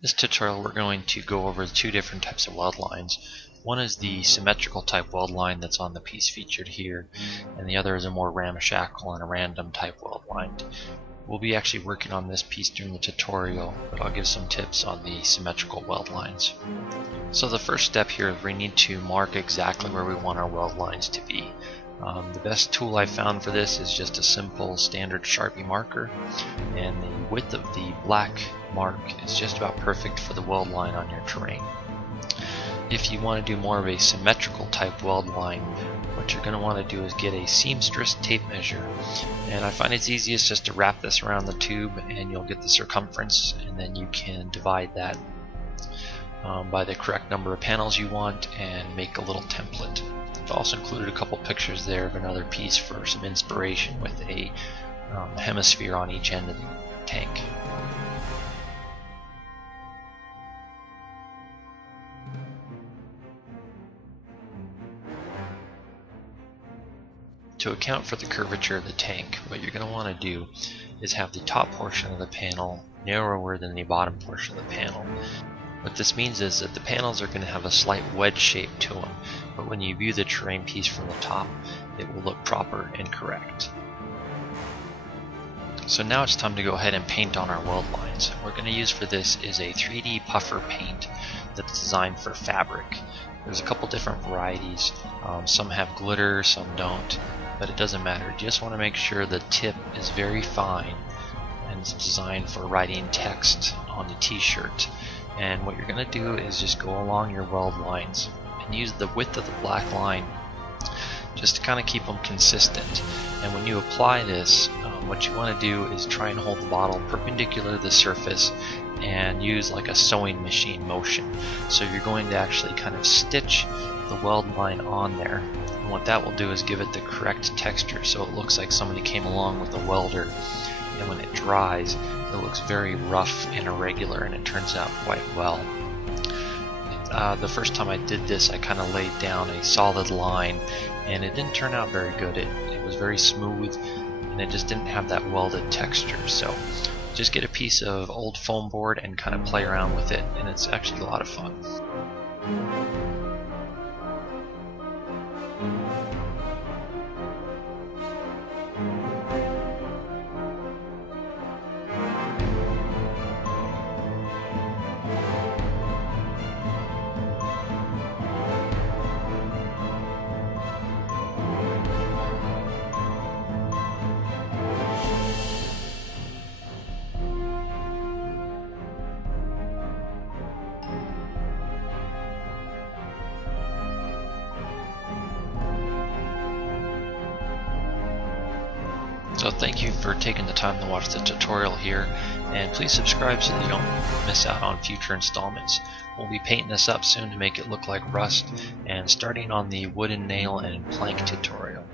This tutorial we're going to go over two different types of weld lines. One is the symmetrical type weld line that's on the piece featured here, and the other is a more ramshackle and a random type weld line. We'll be actually working on this piece during the tutorial, but I'll give some tips on the symmetrical weld lines. So the first step here is we need to mark exactly where we want our weld lines to be. The best tool I found for this is just a simple standard Sharpie marker, and the width of the black mark is just about perfect for the weld line on your terrain. If you want to do more of a symmetrical type weld line, what you're going to want to do is get a seamstress tape measure, and I find it's easiest just to wrap this around the tube and you'll get the circumference, and then you can divide that by the correct number of panels you want and make a little template. I've also included a couple pictures there of another piece for some inspiration with a hemisphere on each end of the tank. To account for the curvature of the tank, what you're going to want to do is have the top portion of the panel narrower than the bottom portion of the panel. What this means is that the panels are going to have a slight wedge shape to them, but when you view the terrain piece from the top, it will look proper and correct. So now it's time to go ahead and paint on our weld lines. What we're going to use for this is a 3D puffer paint that's designed for fabric. There's a couple different varieties. Some have glitter, some don't, but it doesn't matter. You just want to make sure the tip is very fine and it's designed for writing text on the t-shirt. And what you're going to do is just go along your weld lines and use the width of the black line just to kind of keep them consistent. And when you apply this, what you want to do is try and hold the bottle perpendicular to the surface and use like a sewing machine motion. So you're going to actually kind of stitch the weld line on there. And what that will do is give it the correct texture, so it looks like somebody came along with a welder. And when it dries, it looks very rough and irregular, and it turns out quite well. The first time I did this, I kind of laid down a solid line, and it didn't turn out very good. It was very smooth, and it just didn't have that welded texture. So just get a piece of old foam board and kind of play around with it, and it's actually a lot of fun. So thank you for taking the time to watch the tutorial here, and please subscribe so that you don't miss out on future installments. We'll be painting this up soon to make it look like rust, and starting on the wooden nail and plank tutorial.